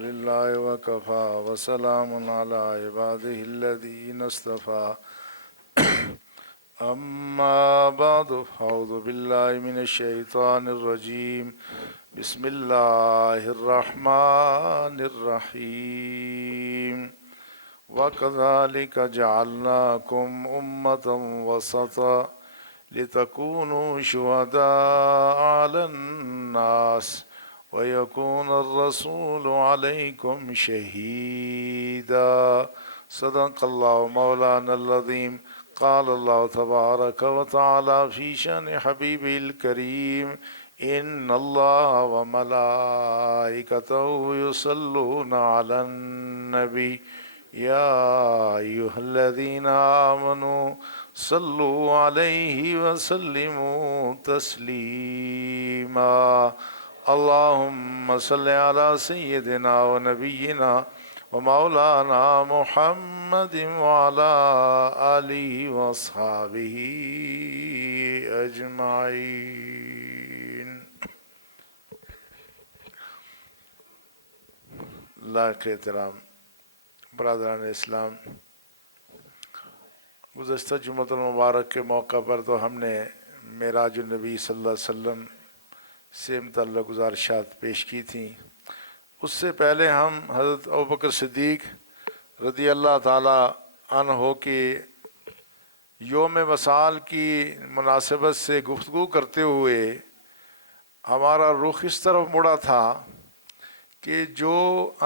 لله وكفى وسلام على عباده الذين اصطفى أما بعد أعوذ بالله من الشيطان الرجيم بسم الله الرحمن الرحيم وكذلك جعلناكم أمة وسطا لتكونوا شهداء على الناس ويكون الرسول عليكم شهيدا صدق الله مولانا العظيم قال الله تبارك وتعالى في شأن حبيبه الكريم إن الله وملائكته يصلون على النبي يا أيها الذين آمنوا صلوا عليه وسلموا تسليما اللهم صل على سيدنا ونبينا ومولانا محمد وعلى آله وأصحابه أجمعين. لائق احترام برادران اسلام، گزشتہ جمعۃ المبارک کے موقع پر تو ہم نے معراج النبی صلی اللہ علیہ وسلم سے متعلق گزارشات پیش کی تھیں. اس سے پہلے ہم حضرت ابوبکر صدیق رضی اللہ تعالی عنہ کے یوم وصال کی مناسبت سے گفتگو کرتے ہوئے ہمارا رخ اس طرف مڑا تھا کہ جو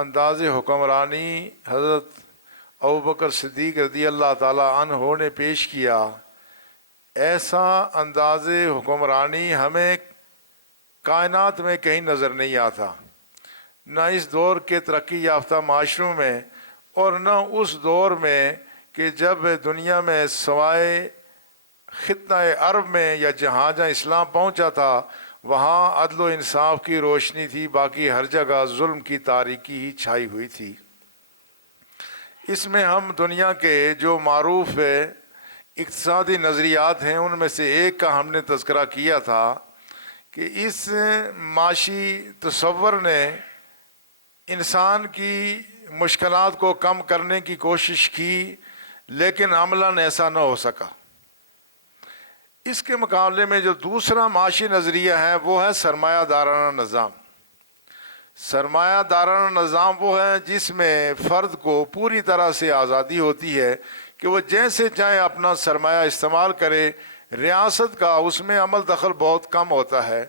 انداز حکمرانی حضرت ابوبکر صدیق رضی اللہ تعالی عنہ نے پیش کیا، ایسا انداز حکمرانی ہمیں کائنات میں کہیں نظر نہیں آتا، نہ اس دور کے ترقی یافتہ معاشروں میں اور نہ اس دور میں کہ جب دنیا میں سوائے خطہ عرب میں یا جہاں جہاں اسلام پہنچا تھا وہاں عدل و انصاف کی روشنی تھی، باقی ہر جگہ ظلم کی تاریکی ہی چھائی ہوئی تھی. اس میں ہم دنیا کے جو معروف اقتصادی نظریات ہیں ان میں سے ایک کا ہم نے تذکرہ کیا تھا کہ اس معاشی تصور نے انسان کی مشکلات کو کم کرنے کی کوشش کی، لیکن عملاً ایسا نہ ہو سکا. اس کے مقابلے میں جو دوسرا معاشی نظریہ ہے وہ ہے سرمایہ دارانہ نظام. سرمایہ دارانہ نظام وہ ہے جس میں فرد کو پوری طرح سے آزادی ہوتی ہے کہ وہ جیسے چاہے اپنا سرمایہ استعمال کرے. ریاست کا اس میں عمل دخل بہت کم ہوتا ہے،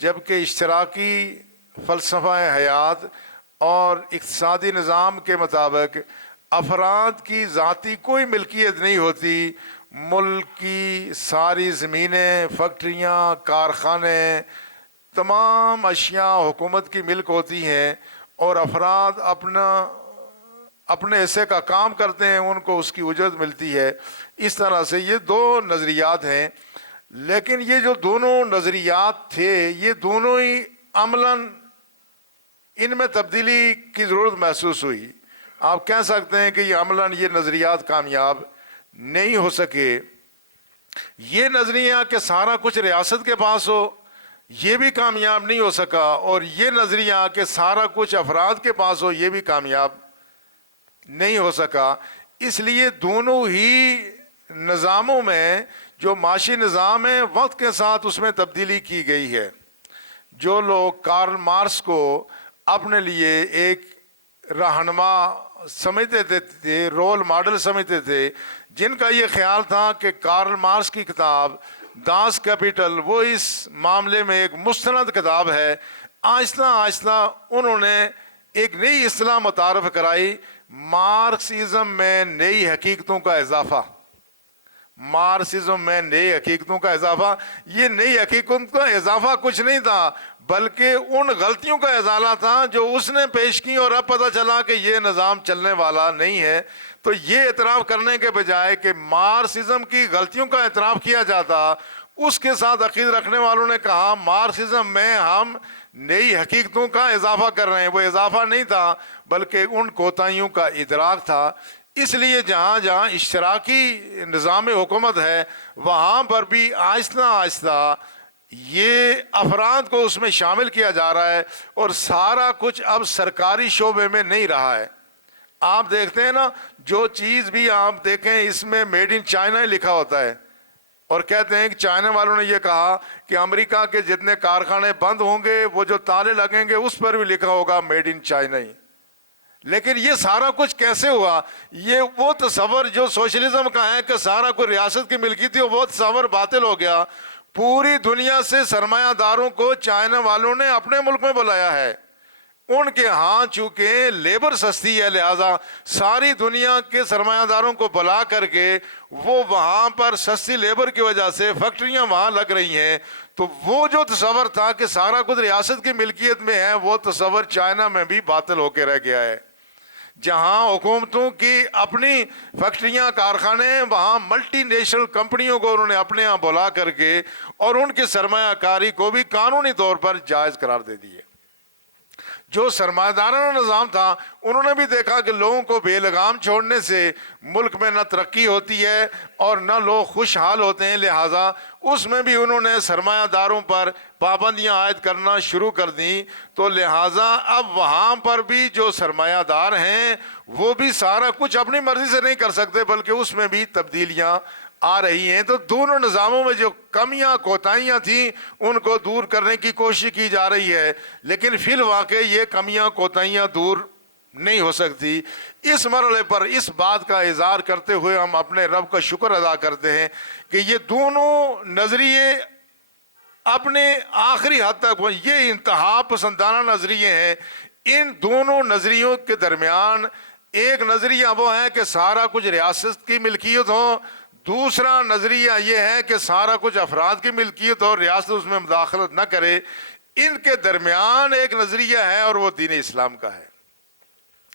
جبکہ اشتراکی فلسفہ حیات اور اقتصادی نظام کے مطابق افراد کی ذاتی کوئی ملکیت نہیں ہوتی. ملک کی ساری زمینیں، فیکٹریاں، کارخانے، تمام اشیاء حکومت کی ملک ہوتی ہیں اور افراد اپنے حصے کا کام کرتے ہیں، ان کو اس کی اجرت ملتی ہے. اس طرح سے یہ دو نظریات ہیں، لیکن یہ جو دونوں نظریات تھے یہ دونوں ہی عملاً ان میں تبدیلی کی ضرورت محسوس ہوئی. آپ کہہ سکتے ہیں کہ یہ عملاً یہ نظریات کامیاب نہیں ہو سکے. یہ نظریہ کہ سارا کچھ ریاست کے پاس ہو یہ بھی کامیاب نہیں ہو سکا، اور یہ نظریہ کہ سارا کچھ افراد کے پاس ہو یہ بھی کامیاب نہیں ہو سکا. اس لیے دونوں ہی نظاموں میں جو معاشی نظام ہے وقت کے ساتھ اس میں تبدیلی کی گئی ہے. جو لوگ کارل مارکس کو اپنے لیے ایک رہنما سمجھتے تھے، رول ماڈل سمجھتے تھے، جن کا یہ خیال تھا کہ کارل مارکس کی کتاب داس کیپیٹل وہ اس معاملے میں ایک مستند کتاب ہے، آہستہ آہستہ انہوں نے ایک نئی اصطلاح متعارف کرائی، مارکسزم میں نئی حقیقتوں کا اضافہ. مارکسزم میں نئی حقیقتوں کا اضافہ. یہ نئی حقیقتوں کا اضافہ کچھ نہیں تھا بلکہ ان غلطیوں کا ازالہ تھا جو اس نے پیش کی، اور اب پتہ چلا کہ یہ نظام چلنے والا نہیں ہے. تو یہ اعتراف کرنے کے بجائے کہ مارکسزم کی غلطیوں کا اعتراف کیا جاتا، اس کے ساتھ عقیدہ رکھنے والوں نے کہا مارکسزم میں ہم نئی حقیقتوں کا اضافہ کر رہے ہیں. وہ اضافہ نہیں تھا بلکہ ان کوتاہیوں کا ادراک تھا. اس لیے جہاں جہاں اشتراکی نظام حکومت ہے وہاں پر بھی آہستہ آہستہ یہ افراد کو اس میں شامل کیا جا رہا ہے، اور سارا کچھ اب سرکاری شعبے میں نہیں رہا ہے۔ آپ دیکھتے ہیں نا، جو چیز بھی آپ دیکھیں اس میں میڈ ان چائنا ہی لکھا ہوتا ہے، اور کہتے ہیں کہ چائنا والوں نے یہ کہا کہ امریکہ کے جتنے کارخانے بند ہوں گے وہ جو تالے لگیں گے اس پر بھی لکھا ہوگا میڈ ان چائنا ہی۔ لیکن یہ سارا کچھ کیسے ہوا؟ یہ وہ تصور جو سوشلزم کا ہے کہ سارا کوئی ریاست کی ملکی تھی، وہ تصور باطل ہو گیا۔ پوری دنیا سے سرمایہ داروں کو چائنا والوں نے اپنے ملک میں بلایا ہے۔ ان کے ہاں چونکہ لیبر سستی ہے، لہذا ساری دنیا کے سرمایہ داروں کو بلا کر کے وہ وہاں پر سستی لیبر کی وجہ سے فیکٹریاں وہاں لگ رہی ہیں۔ تو وہ جو تصور تھا کہ سارا کچھ ریاست کی ملکیت میں ہے، وہ تصور چائنا میں بھی باطل ہو کے رہ گیا ہے۔ جہاں حکومتوں کی اپنی فیکٹریاں کارخانے ہیں، وہاں ملٹی نیشنل کمپنیوں کو انہوں نے اپنے ہاں بلا کر کے اور ان کی سرمایہ کاری کو بھی قانونی طور پر جائز قرار دے دیے۔ جو سرمایہ دارانہ نظام تھا، انہوں نے بھی دیکھا کہ لوگوں کو بے لگام چھوڑنے سے ملک میں نہ ترقی ہوتی ہے اور نہ لوگ خوشحال ہوتے ہیں، لہٰذا اس میں بھی انہوں نے سرمایہ داروں پر پابندیاں عائد کرنا شروع کر دیں۔ تو لہٰذا اب وہاں پر بھی جو سرمایہ دار ہیں وہ بھی سارا کچھ اپنی مرضی سے نہیں کر سکتے، بلکہ اس میں بھی تبدیلیاں آ رہی ہیں۔ تو دونوں نظاموں میں جو کمیاں کوتاہیاں تھیں ان کو دور کرنے کی کوشش کی جا رہی ہے، لیکن فی الواقع یہ کمیاں کوتاہیاں دور نہیں ہو سکتی۔ اس مرحلے پر اس بات کا اظہار کرتے ہوئے ہم اپنے رب کا شکر ادا کرتے ہیں کہ یہ دونوں نظریے اپنے آخری حد تک یہ انتہا پسندانہ نظریے ہیں۔ ان دونوں نظریوں کے درمیان ایک نظریہ وہ ہے کہ سارا کچھ ریاست کی ملکیت ہو، دوسرا نظریہ یہ ہے کہ سارا کچھ افراد کی ملکیت ہو، ریاست اس میں مداخلت نہ کرے۔ ان کے درمیان ایک نظریہ ہے اور وہ دین اسلام کا ہے۔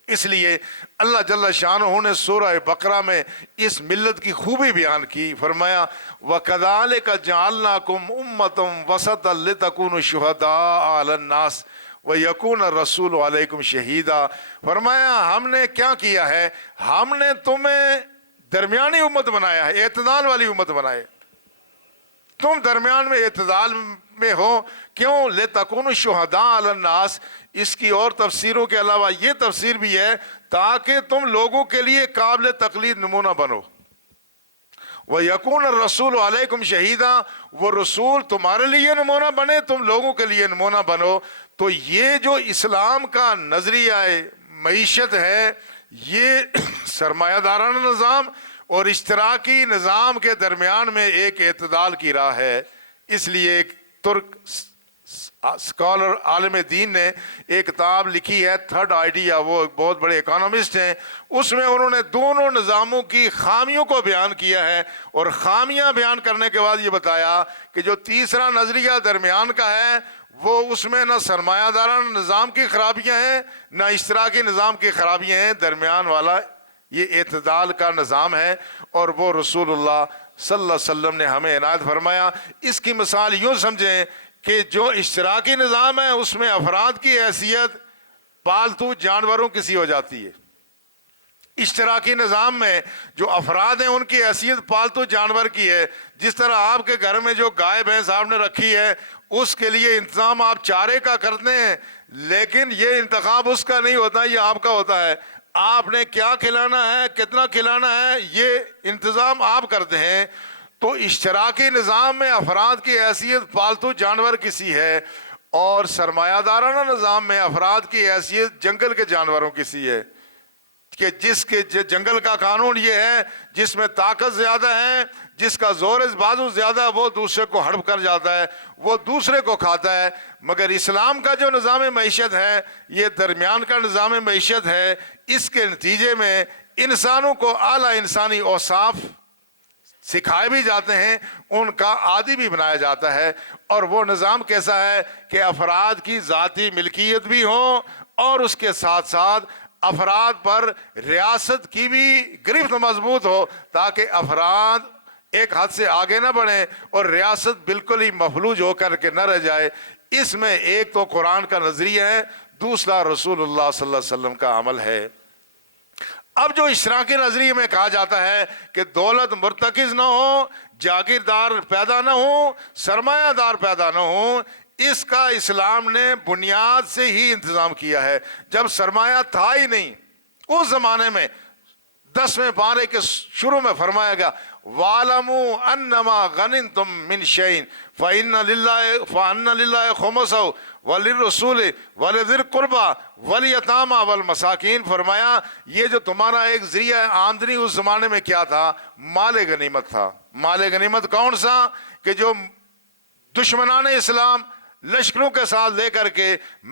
اس لیے اللہ جل شانہ نے سورہ بقرہ میں اس ملت کی خوبی بیان کی، فرمایا وَكَذَلِكَ جَعَلْنَاكُمْ أُمَّةً وَسَطًا لِتَكُونُوا شُهَدَاءَ عَلَى النَّاسِ وَيَكُونَ الرَّسُولُ عَلَيْكُمْ شَهِيدًا۔ فرمایا ہم نے کیا کیا ہے؟ ہم نے تمہیں درمیانی امت بنایا ہے، اعتدال والی امت بنائے۔ تم درمیان میں اعتدال میں ہو، کیوں؟ لِتَكُونُوا شُهَدَاءَ عَلَى النَّاسِ۔ اس کی اور تفسیروں کے علاوہ یہ تفسیر بھی ہے تاکہ تم لوگوں کے لیے قابل تقلید نمونہ بنو۔ وَيَكُونَ الرَّسُولُ عَلَيْكُمْ شَهِيدًا، وہ رسول تمہارے لیے نمونہ بنے، تم لوگوں کے لیے نمونہ بنو۔ تو یہ جو اسلام کا نظریہ معیشت ہے، یہ سرمایہ دارانہ نظام اور اشتراکی نظام کے درمیان میں ایک اعتدال کی راہ ہے۔ اس لیے ایک ترک اسکالر عالم دین نے ایک کتاب لکھی ہے تھرڈ آئیڈیا، وہ ایک بہت بڑے اکانومسٹ ہیں، اس میں انہوں نے دونوں نظاموں کی خامیوں کو بیان کیا ہے، اور خامیاں بیان کرنے کے بعد یہ بتایا کہ جو تیسرا نظریہ درمیان کا ہے وہ اس میں نہ سرمایہ دارانہ نظام کی خرابیاں ہیں نہ اشتراکی نظام کی خرابیاں ہیں، درمیان والا یہ اعتدال کا نظام ہے، اور وہ رسول اللہ صلی اللہ علیہ وسلم نے ہمیں عنایت فرمایا۔ اس کی مثال یوں سمجھیں کہ جو اشتراکی نظام ہے اس میں افراد کی حیثیت پالتو جانوروں کی سی ہو جاتی ہے۔ اشتراکی نظام میں جو افراد ہیں ان کی حیثیت پالتو جانور کی ہے۔ جس طرح آپ کے گھر میں جو گائے بھینس آپ نے رکھی ہے اس کے لیے انتظام آپ چارے کا کرتے ہیں، لیکن یہ انتخاب اس کا نہیں ہوتا، یہ آپ کا ہوتا ہے۔ آپ نے کیا کھلانا ہے، کتنا کھلانا ہے، یہ انتظام آپ کرتے ہیں۔ تو اشتراکی نظام میں افراد کی حیثیت پالتو جانور کسی ہے، اور سرمایہ دارانہ نظام میں افراد کی حیثیت جنگل کے جانوروں کسی ہے، کہ جس کے جنگل کا قانون یہ ہے جس میں طاقت زیادہ ہے، جس کا زور بازو زیادہ ہے، وہ دوسرے کو ہڑپ کر جاتا ہے، وہ دوسرے کو کھاتا ہے۔ مگر اسلام کا جو نظام معیشت ہے یہ درمیان کا نظام معیشت ہے۔ اس کے نتیجے میں انسانوں کو اعلیٰ انسانی اوصاف سکھائے بھی جاتے ہیں، ان کا عادی بھی بنایا جاتا ہے۔ اور وہ نظام کیسا ہے کہ افراد کی ذاتی ملکیت بھی ہو اور اس کے ساتھ ساتھ افراد پر ریاست کی بھی گرفت مضبوط ہو، تاکہ افراد ایک حد سے آگے نہ بڑھیں اور ریاست بالکل ہی مفلوج ہو کر کے نہ رہ جائے۔ اس میں ایک تو قرآن کا نظریہ ہے، دوسرا رسول اللہ صلی اللہ علیہ وسلم کا عمل ہے۔ اب جو اشراقی نظریے میں کہا جاتا ہے کہ دولت مرتکز نہ ہو، جاگیردار پیدا نہ ہو، سرمایہ دار پیدا نہ ہو، اس کا اسلام نے بنیاد سے ہی انتظام کیا ہے۔ جب سرمایہ تھا ہی نہیں اس زمانے میں، 10ویں پارے کے شروع میں فرمایا گیا وَاعْلَمُوا أَنَّمَا غَنِمْتُم مِّن شَيْءٍ فَإِنَّ لِلَّهِ خُمُسَهُ وَلِلرَّسُولِ وَلِذِي الْقُرْبَىٰ وَالْيَتَامَىٰ وَالْمَسَاكِينِ۔ فرمایا یہ جو تمہارا ایک ذریعہ آمدنی اس زمانے میں کیا تھا؟ مال غنیمت تھا۔ مال غنیمت کون سا؟ کہ جو دشمنان اسلام لشکروں کے ساتھ لے کر کے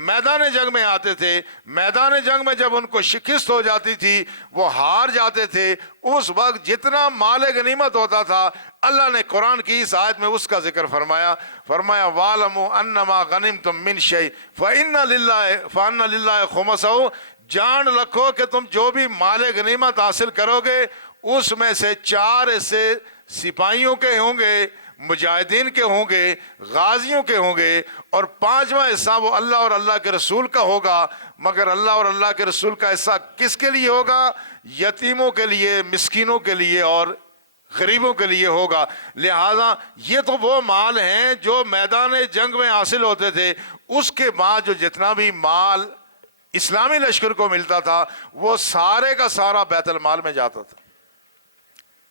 میدان جنگ میں آتے تھے، میدان جنگ میں جب ان کو شکست ہو جاتی تھی، وہ ہار جاتے تھے، اس وقت جتنا مال غنیمت ہوتا تھا اللہ نے قرآن کی اس آیت میں اس کا ذکر فرمایا وَاعْلَمُوا أَنَّمَا غَنِمْتُم مِّن شَيْءٍ فَإِنَّ لِلَّهِ خُمُسَهُ۔ جان رکھو کہ تم جو بھی مال غنیمت حاصل کرو گے اس میں سے 4 حصے سپاہیوں کے ہوں گے، مجاہدین کے ہوں گے، غازیوں کے ہوں گے، اور 5واں حصہ وہ اللہ اور اللہ کے رسول کا ہوگا۔ مگر اللہ اور اللہ کے رسول کا حصہ کس کے لیے ہوگا؟ یتیموں کے لیے، مسکینوں کے لیے اور غریبوں کے لیے ہوگا۔ لہذا یہ تو وہ مال ہیں جو میدان جنگ میں حاصل ہوتے تھے، اس کے بعد جو جتنا بھی مال اسلامی لشکر کو ملتا تھا وہ سارے کا سارا بیت المال میں جاتا تھا،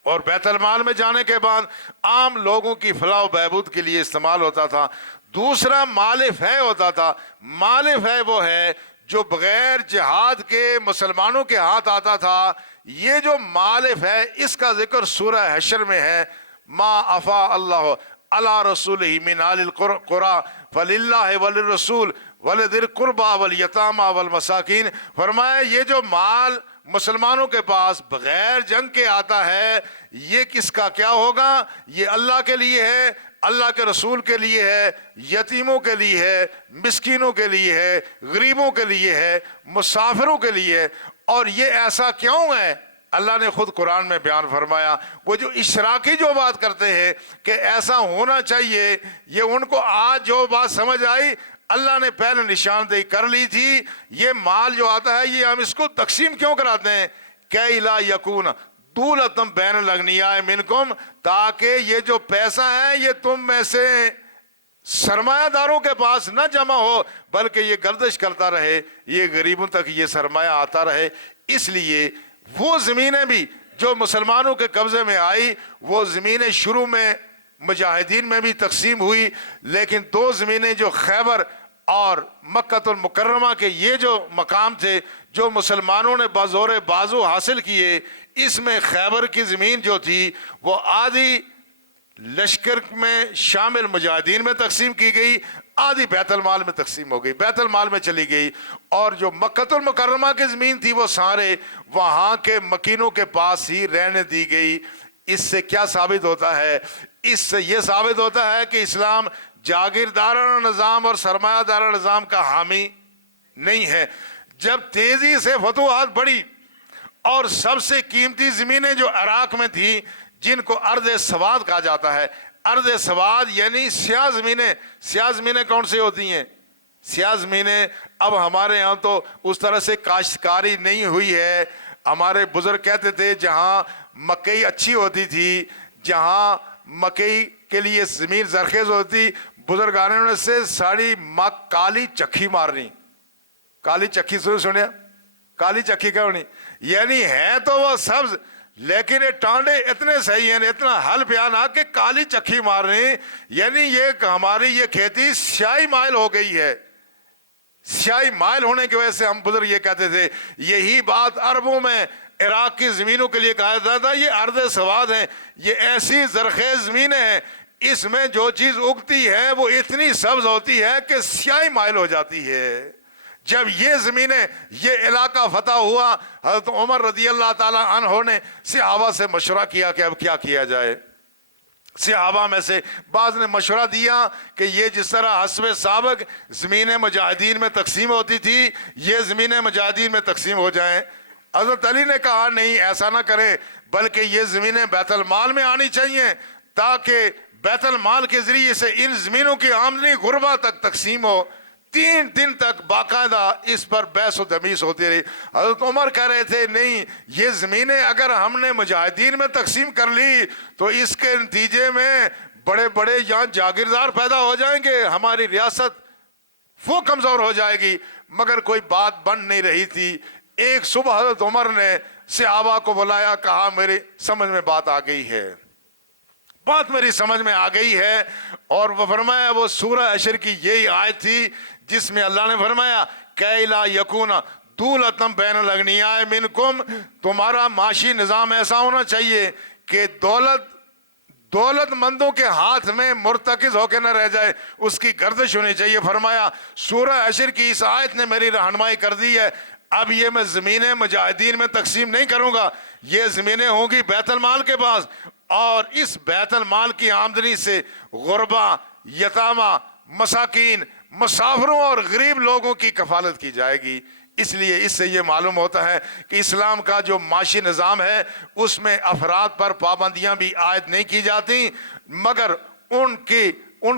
اور بیت المال میں جانے کے بعد عام لوگوں کی فلاح و بہبود کے لیے استعمال ہوتا تھا۔ دوسرا مال فے ہوتا تھا۔ مال فے وہ ہے جو بغیر جہاد کے مسلمانوں کے ہاتھ آتا تھا۔ یہ جو مال فے اس کا ذکر سورہ حشر میں ہے، ما افا اللہ علی رسولہ من آل القرى فللہ وللرسول ولذی القربى والیتامى والمساکین۔ فرمایا یہ جو مال مسلمانوں کے پاس بغیر جنگ کے آتا ہے یہ کس کا کیا ہوگا؟ یہ اللہ کے لیے ہے، اللہ کے رسول کے لیے ہے، یتیموں کے لیے ہے، مسکینوں کے لیے ہے، غریبوں کے لیے ہے، مسافروں کے لیے ہے۔ اور یہ ایسا کیوں ہے؟ اللہ نے خود قرآن میں بیان فرمایا۔ وہ جو اشراقی جو بات کرتے ہیں کہ ایسا ہونا چاہیے، یہ ان کو آج جو بات سمجھ آئی، اللہ نے پہلے نشاندہی کر لی تھی۔ یہ مال جو آتا ہے یہ ہم اس کو تقسیم کیوں کراتے ہیں؟ کہ لا یکون دولتم بین الاغنیاء منکم، تاکہ یہ جو پیسہ ہے یہ تم میں سے سرمایہ داروں کے پاس نہ جمع ہو، بلکہ یہ گردش کرتا رہے، یہ غریبوں تک یہ سرمایہ آتا رہے۔ اس لیے وہ زمینیں بھی جو مسلمانوں کے قبضے میں آئی، وہ زمینیں شروع میں مجاہدین میں بھی تقسیم ہوئی، لیکن 2 زمینیں جو خیبر اور مکہ المکرمہ کے یہ جو مقام تھے جو مسلمانوں نے بزور بازو حاصل کیے، اس میں خیبر کی زمین جو تھی وہ آدھی لشکر میں شامل مجاہدین میں تقسیم کی گئی، آدھی بیت المال میں تقسیم ہو گئی، بیت المال میں چلی گئی، اور جو مکہ المکرمہ کی زمین تھی وہ سارے وہاں کے مکینوں کے پاس ہی رہنے دی گئی۔ اس سے کیا ثابت ہوتا ہے؟ اس سے یہ ثابت ہوتا ہے کہ اسلام جاگیردارانہ نظام اور سرمایہ دارانہ نظام کا حامی نہیں ہے۔ جب تیزی سے فتوحات بڑھی اور سب سے قیمتی زمینیں جو عراق میں تھیں، جن کو ارض سواد کہا جاتا ہے، ارض سواد یعنی سیاہ زمینیں۔ سیاہ زمینیں کون سی ہوتی ہیں؟ سیاہ زمینیں اب ہمارے ہاں تو اس طرح سے کاشتکاری نہیں ہوئی ہے۔ ہمارے بزرگ کہتے تھے جہاں مکئی اچھی ہوتی تھی، جہاں مکئی کے لیے زمین زرخیز ہوتی، بزرگان نے سے ساری کالی چکھی مارنی۔ کالی چکھی سنیا؟ کالی چکھی کیا ہونی؟ یعنی ہے تو وہ سبز لیکن یہ ٹانڈے اتنے صحیح ہیں، اتنا حل پیانا کہ کالی چکھی مارنی، یعنی یہ ہماری یہ کھیتی سیاہی مائل ہو گئی ہے۔ سیاہی مائل ہونے کی وجہ سے ہم بزرگ یہ کہتے تھے، یہی بات عربوں میں عراق کی زمینوں کے لیے کہا جاتا تھا یہ ارض سواد ہیں، یہ ایسی زرخیز زمینیں ہیں، اس میں جو چیز اگتی ہے وہ اتنی سبز ہوتی ہے کہ سیاہی مائل ہو جاتی ہے۔ جب یہ زمینیں یہ علاقہ فتح ہوا، حضرت عمر رضی اللہ تعالیٰ عنہ نے صحابہ سے مشورہ کیا کہ اب کیا کیا جائے۔ صحابہ میں سے بعض نے مشورہ دیا کہ یہ جس طرح حسب سابق زمینیں مجاہدین میں تقسیم ہوتی تھی، یہ زمینیں مجاہدین میں تقسیم ہو جائیں۔ حضرت علی نے کہا نہیں ایسا نہ کریں، بلکہ یہ زمینیں بیت المال میں آنی چاہیے تاکہ بیت المال کے ذریعے سے ان زمینوں کی آمدنی غربا تک تقسیم ہو۔ 3 دن تک باقاعدہ اس پر بحث و تمیز ہوتی رہی۔ حضرت عمر کہہ رہے تھے نہیں، یہ زمینیں اگر ہم نے مجاہدین میں تقسیم کر لی تو اس کے نتیجے میں بڑے بڑے یہاں جاگیردار پیدا ہو جائیں گے، ہماری ریاست وہ کمزور ہو جائے گی، مگر کوئی بات بن نہیں رہی تھی۔ ایک صبح حضرت عمر نے صحابہ کو بلایا، کہا میری سمجھ میں بات آ گئی ہے، بات میری سمجھ میں آ گئی ہے، اور وہ فرمایا وہ سورہ حشر کی یہی آیت تھی جس میں اللہ نے فرمایا کہ لا یکون دولتم بین الاغنیاء منکم، تمہارا معاشی نظام ایسا ہونا چاہیے کہ دولت مندوں کے ہاتھ میں مرتکز ہو کے نہ رہ جائے، اس کی گردش ہونی چاہیے۔ فرمایا سورہ حشر کی اس آیت نے میری رہنمائی کر دی ہے، اب یہ میں زمینیں مجاہدین میں تقسیم نہیں کروں گا، یہ زمینیں ہوں گی بیت المال کے پاس، اور اس بیت المال کی آمدنی سے غربا، یتامہ، مساکین، مسافروں اور غریب لوگوں کی کفالت کی جائے گی۔ اس لیے اس سے یہ معلوم ہوتا ہے کہ اسلام کا جو معاشی نظام ہے اس میں افراد پر پابندیاں بھی عائد نہیں کی جاتی، مگر ان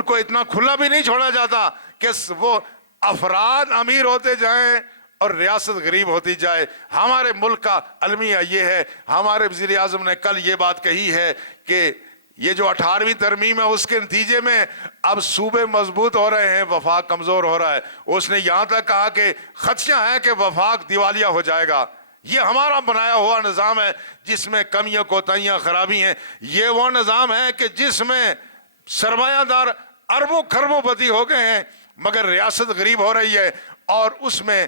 کو اتنا کھلا بھی نہیں چھوڑا جاتا کہ وہ افراد امیر ہوتے جائیں اور ریاست غریب ہوتی جائے۔ ہمارے ملک کا المیہ یہ ہے، ہمارے وزیر اعظم نے کل یہ بات کہی ہے کہ یہ جو 18ویں ترمیم ہے اس کے نتیجے میں اب صوبے مضبوط ہو رہے ہیں، وفاق کمزور ہو رہا ہے۔ اس نے یہاں تک کہا کہ خدشہ ہے کہ وفاق دیوالیہ ہو جائے گا۔ یہ ہمارا بنایا ہوا نظام ہے جس میں کمیاں کوتاہیاں خرابی ہیں، یہ وہ نظام ہے کہ جس میں سرمایہ دار اربوں خربوں پتی ہو گئے ہیں مگر ریاست غریب ہو رہی ہے، اور اس میں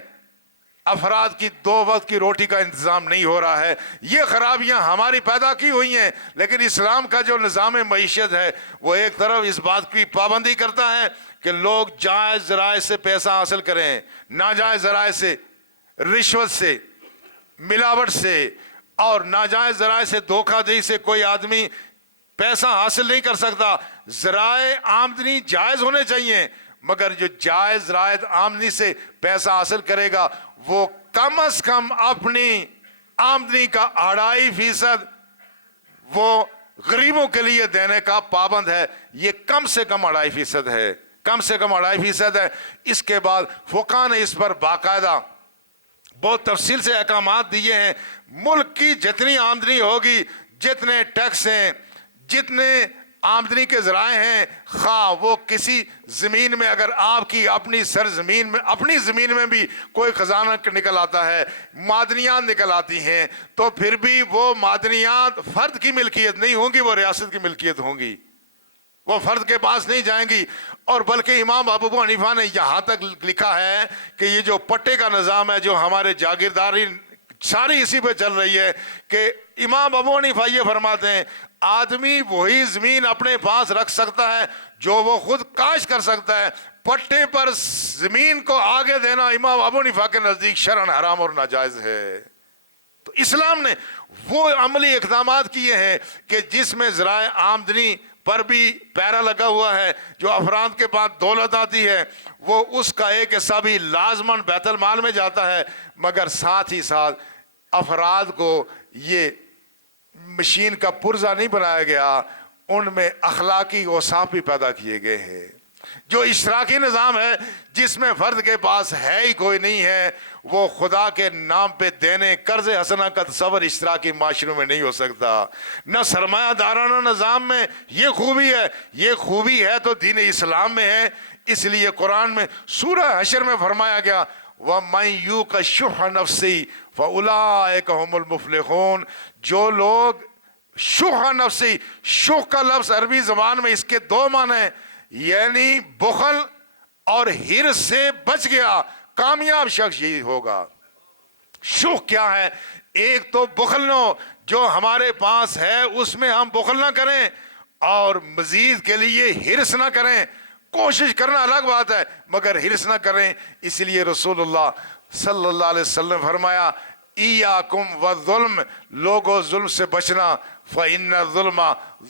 افراد کی 2 وقت کی روٹی کا انتظام نہیں ہو رہا ہے۔ یہ خرابیاں ہماری پیدا کی ہوئی ہیں، لیکن اسلام کا جو نظام معیشت ہے وہ ایک طرف اس بات کی پابندی کرتا ہے کہ لوگ جائز ذرائع سے پیسہ حاصل کریں، ناجائز ذرائع سے، رشوت سے، ملاوٹ سے اور ناجائز ذرائع سے، دھوکہ دہی سے کوئی آدمی پیسہ حاصل نہیں کر سکتا۔ ذرائع آمدنی جائز ہونے چاہیے، مگر جو جائز ذرائع آمدنی سے پیسہ حاصل کرے گا وہ کم از کم اپنی آمدنی کا 2.5% وہ غریبوں کے لیے دینے کا پابند ہے۔ یہ کم سے کم 2.5% ہے، کم سے کم 2.5% ہے۔ اس کے بعد فقہاء نے اس پر باقاعدہ بہت تفصیل سے احکامات دیے ہیں۔ ملک کی جتنی آمدنی ہوگی، جتنے ٹیکس ہیں، جتنے آمدنی کے ذرائع ہیں، خواہ وہ کسی زمین میں اگر آپ کی اپنی سرزمین میں، اپنی زمین میں بھی کوئی خزانہ نکل آتا ہے، معدنیات نکل آتی ہیں، تو پھر بھی وہ معدنیات فرد کی ملکیت نہیں ہوں گی، وہ ریاست کی ملکیت ہوں گی، وہ فرد کے پاس نہیں جائیں گی۔ اور بلکہ امام ابو حنیفہ نے یہاں تک لکھا ہے کہ یہ جو پٹے کا نظام ہے جو ہمارے جاگیرداری ساری اسی پہ چل رہی ہے، کہ امام ابو حنیفہ یہ فرماتے ہیں آدمی وہی زمین اپنے پاس رکھ سکتا ہے جو وہ خود کاشت کر سکتا ہے، پٹے پر زمین کو آگے دینا امام ابو حنیفہ کے نزدیک شرعاً حرام اور ناجائز ہے۔ تو اسلام نے وہ عملی اقدامات کیے ہیں کہ جس میں ذرائع آمدنی پر بھی پیرا لگا ہوا ہے، جو افراد کے پاس دولت آتی ہے وہ اس کا ایک حصہ بھی لازماً بیت المال میں جاتا ہے، مگر ساتھ ہی ساتھ افراد کو یہ مشین کا پرزہ نہیں بنایا گیا، ان میں اخلاقی اوصاف بھی پیدا کیے گئے ہیں۔ جو اشتراکی نظام ہے جس میں فرد کے پاس ہے ہی کوئی نہیں ہے، وہ خدا کے نام پہ دینے قرض حسنہ کا تصور اشتراکی معاشروں میں نہیں ہو سکتا۔ نہ سرمایہ دارانہ نظام میں یہ خوبی ہے، یہ خوبی ہے تو دین اسلام میں ہے۔ اس لیے قرآن میں سورہ حشر میں فرمایا گیا وَمَن يُوقَ شُحَّ نَفْسِهِ فَأُولَٰئِكَ هُمُ الْمُفْلِحُونَ۔ جو لوگ شح نفسی، شح کا لفظ عربی زبان میں اس کے 2 معنی ہیں، یعنی بخل اور حرص سے بچ گیا، کامیاب شخص یہی ہوگا۔ شح کیا ہے؟ ایک تو بخل نہ ہو، جو ہمارے پاس ہے اس میں ہم بخل نہ کریں اور مزید کے لیے حرص نہ کریں۔ کوشش کرنا الگ بات ہے مگر حرص نہ کریں۔ اس لیے رسول اللہ صلی اللہ علیہ وسلم فرمایا ایاکم والظلم، لوگوں ظلم سے بچنا، فإن الظلم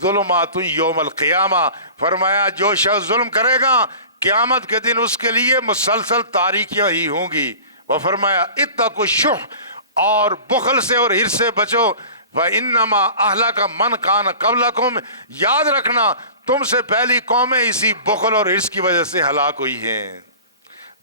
ظلمات یوم القیامہ۔ فرمایا جو شخص ظلم کرے گا قیامت کے دن اس کے لیے مسلسل تاریکیاں ہی ہوں گی۔ وہ فرمایا اتقوا الشح، اور بخل سے اور حرص سے بچو، وَإِنَّمَا أَهْلَكَ مَنْ كَانَ قَبْلَكُمْ، یاد رکھنا تم سے پہلی قومیں اسی بخل اور حرص کی وجہ سے ہلاک ہوئی ہیں۔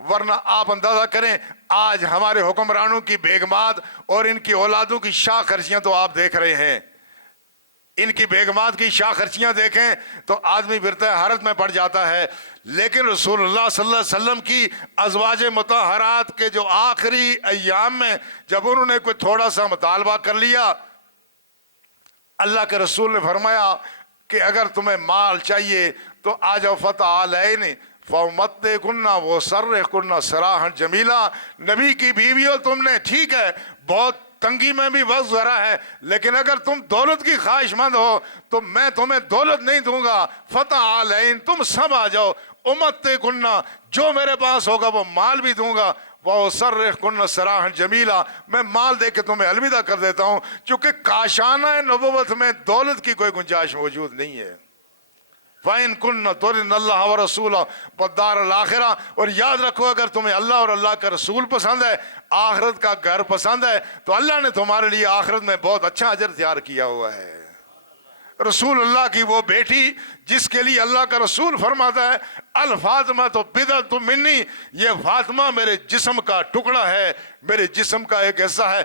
ورنہ آپ اندازہ کریں آج ہمارے حکمرانوں کی بیگمات اور ان کی اولادوں کی شاہ خرچیاں تو آپ دیکھ رہے ہیں، ان کی بیگمات کی شاہ خرچیاں دیکھیں تو آدمی پھرتا ہے حیرت میں پڑ جاتا ہے۔ لیکن رسول اللہ صلی اللہ علیہ وسلم کی ازواج مطہرات کے جو آخری ایام میں جب انہوں نے کوئی تھوڑا سا مطالبہ کر لیا، اللہ کے رسول نے فرمایا کہ اگر تمہیں مال چاہیے تو آ جاؤ فتعالین فامتعکن وسرحکن سراحا جمیلا۔ نبی کی بیویوں تم نے ٹھیک ہے بہت تنگی میں بھی وقت ذرا ہے، لیکن اگر تم دولت کی خواہش مند ہو تو میں تمہیں دولت نہیں دوں گا، فتعالین تم سب آ جاؤ، امتعکن جو میرے پاس ہوگا وہ مال بھی دوں گا، وَأُسَرِّحْكُنَّ سَرَاحًا جَمِيلًا میں مال دے کے تمہیں الوداع کر دیتا ہوں، چونکہ کاشانہ نبوت میں دولت کی کوئی گنجائش موجود نہیں ہے۔ فَإِن كُنَّ تُرِدْنَ اللَّهَ وَرَسُولَهُ وَالدَّارَ الْآخِرَةَ اور یاد رکھو اگر تمہیں اللہ اور اللہ کا رسول پسند ہے، آخرت کا گھر پسند ہے، تو اللہ نے تمہارے لیے آخرت میں بہت اچھا اجر تیار کیا ہوا ہے۔ رسول اللہ کی وہ بیٹی جس کے لیے اللہ کا رسول فرماتا ہے الفاطمہ تو بدعۃ منی، یہ فاطمہ میرے جسم کا ٹکڑا ہے، میرے جسم کا ایک حصہ ہے۔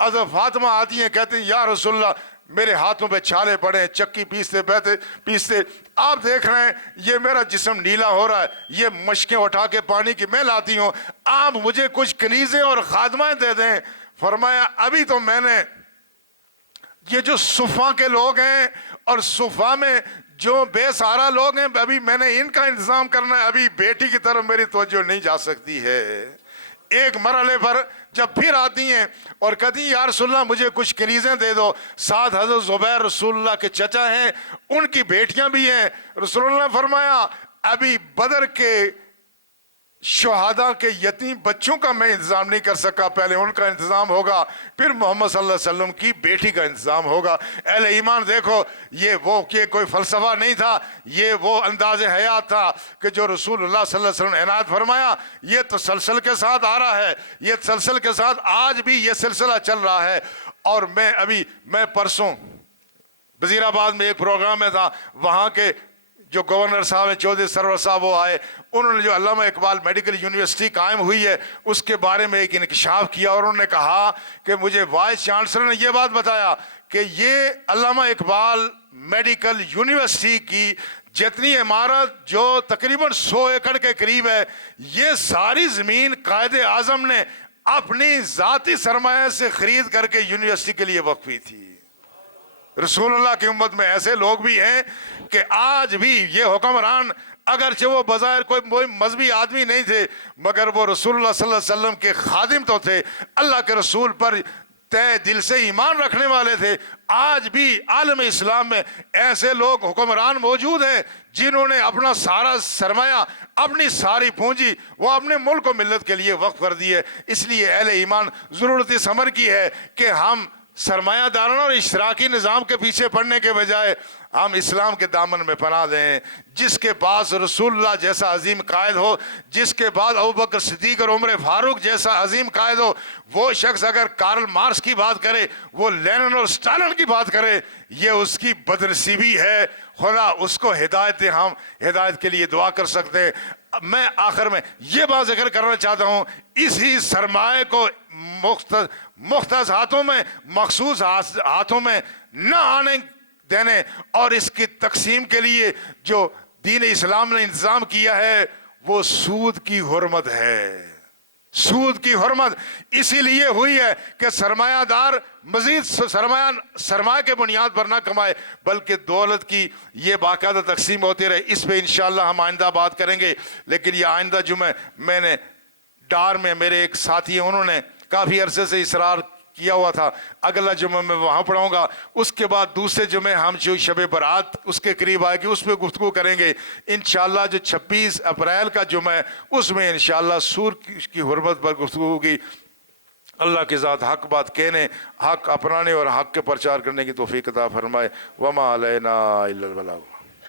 حضرت فاطمہ آتی ہیں کہتی ہیں یا رسول اللہ میرے ہاتھوں پہ چھالے پڑے ہیں، چکی پیستے آپ دیکھ رہے ہیں یہ میرا جسم نیلا ہو رہا ہے، یہ مشکیں اٹھا کے پانی کی میں لاتی ہوں، آپ مجھے کچھ کنیزیں اور خادمائیں دے دیں۔ فرمایا ابھی تو میں نے یہ جو صفا کے لوگ ہیں اور صفا میں جو بے سہارا لوگ ہیں ابھی میں نے ان کا انتظام کرنا ہے، ابھی بیٹی کی طرف میری توجہ نہیں جا سکتی ہے۔ ایک مرحلے پر جب پھر آتی ہیں اور کہتی ہیں یا رسول اللہ مجھے کچھ کنیزیں دے دو، ساتھ حضرت زبیر رسول اللہ کے چچا ہیں، ان کی بیٹیاں بھی ہیں۔ رسول اللہ نے فرمایا ابھی بدر کے شہداء کے یتیم بچوں کا میں انتظام نہیں کر سکا، پہلے ان کا انتظام ہوگا، پھر محمد صلی اللہ علیہ وسلم کی بیٹی کا انتظام ہوگا۔ اہل ایمان دیکھو یہ کوئی فلسفہ نہیں تھا، یہ وہ انداز حیات تھا کہ جو رسول اللہ صلی اللہ علیہ وسلم نے عنایت فرمایا، یہ تسلسل کے ساتھ آ رہا ہے، یہ تسلسل کے ساتھ آج بھی یہ سلسلہ چل رہا ہے۔ اور میں پرسوں وزیر آباد میں ایک پروگرام میں تھا، وہاں کے جو گورنر صاحب ہیں چودھری سرور صاحب وہ آئے، انہوں نے جو علامہ اقبال میڈیکل یونیورسٹی قائم ہوئی ہے اس کے بارے میں ایک انکشاف کیا، اور انہوں نے کہا کہ مجھے وائس چانسلر نے یہ بات بتایا کہ یہ علامہ اقبال میڈیکل یونیورسٹی کی جتنی عمارت جو تقریباً 100 ایکڑ کے قریب ہے، یہ ساری زمین قائد اعظم نے اپنی ذاتی سرمایہ سے خرید کر کے یونیورسٹی کے لیے وقفی تھی۔ رسول اللہ کی امت میں ایسے لوگ بھی ہیں کہ آج بھی یہ حکمران اگرچہ وہ بظاہر کوئی مذہبی آدمی نہیں تھے مگر وہ رسول اللہ صلی اللہ علیہ وسلم کے خادم تو تھے، اللہ کے رسول پر تہ دل سے ایمان رکھنے والے تھے۔ آج بھی عالم اسلام میں ایسے لوگ حکمران موجود ہیں جنہوں نے اپنا سارا سرمایہ، اپنی ساری پونجی وہ اپنے ملک و ملت کے لیے وقف کر دی ہے۔ اس لیے اہل ایمان ضرورت اس امر کی ہے کہ ہم سرمایہ دارانہ اور اشتراکی نظام کے پیچھے پڑنے کے بجائے ہم اسلام کے دامن میں پناہ دیں۔ جس کے پاس رسول اللہ جیسا عظیم قائد ہو، جس کے بعد ابوبکر صدیق اور عمر فاروق جیسا عظیم قائد ہو، وہ شخص اگر کارل مارکس کی بات کرے، وہ لینن اور اسٹالن کی بات کرے، یہ اس کی بدنصیبی ہے۔ خدا اس کو ہدایت دے، ہم ہدایت کے لیے دعا کر سکتے ہیں۔ میں آخر میں یہ بات ذکر کرنا چاہتا ہوں، اسی سرمایہ کو مختص ہاتھوں میں، مخصوص ہاتھوں میں نہ آنے دینے، اور اس کی تقسیم کے لیے جو دین اسلام نے انتظام کیا ہے وہ سود کی حرمت ہے۔ سود کی حرمت اسی لیے ہوئی ہے کہ سرمایہ دار مزید سرمایہ کے بنیاد پر نہ کمائے بلکہ دولت کی یہ باقاعدہ تقسیم ہوتی رہے۔ اس پہ انشاءاللہ ہم آئندہ بات کریں گے، لیکن یہ آئندہ جمعہ میں نے ڈار میں میرے ایک ساتھی ہیں، انہوں نے کافی عرصے سے اصرار کیا ہوا تھا، اگلا جمعہ میں وہاں پڑھاؤں گا، اس کے بعد دوسرے جمعے ہم جو شب برات اس کے قریب آئے گی اس پہ گفتگو کریں گے انشاءاللہ۔ جو 26 اپریل کا جمعہ ہے اس میں انشاءاللہ سور کی حرمت پر گفتگو ہوگی۔ اللہ کی ذات حق بات کہنے، حق اپنانے اور حق کے پرچار کرنے کی توفیق عطا فرمائے۔ وما علینا الا البلاغ۔